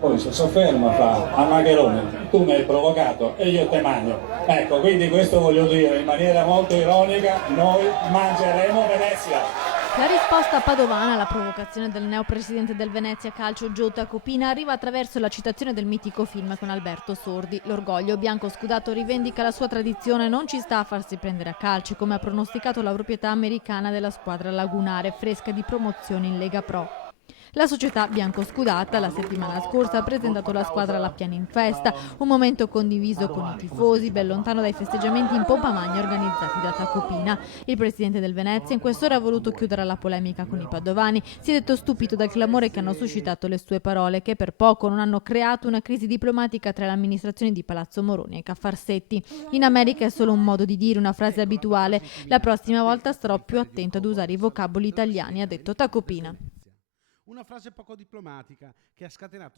Poi si sofferma, fa a Maccherone, tu mi hai provocato e io te mangio. Ecco, quindi questo voglio dire in maniera molto ironica, noi mangeremo Venezia. La risposta padovana alla provocazione del neopresidente del Venezia Calcio Joe Tacopina arriva attraverso la citazione del mitico film con Alberto Sordi. L'orgoglio bianco-scudato rivendica la sua tradizione, non ci sta a farsi prendere a calci, come ha pronosticato la proprietà americana della squadra lagunare, fresca di promozione in Lega Pro. La società biancoscudata la settimana scorsa ha presentato la squadra alla Pianin Festa, un momento condiviso con i tifosi, ben lontano dai festeggiamenti in pompa magna organizzati da Tacopina. Il presidente del Venezia in quest'ora ha voluto chiudere la polemica con i padovani, si è detto stupito dal clamore che hanno suscitato le sue parole, che per poco non hanno creato una crisi diplomatica tra le amministrazioni di Palazzo Moroni e Caffarsetti. In America è solo un modo di dire, una frase abituale. La prossima volta starò più attento ad usare i vocaboli italiani, ha detto Tacopina. Una frase poco diplomatica che ha scatenato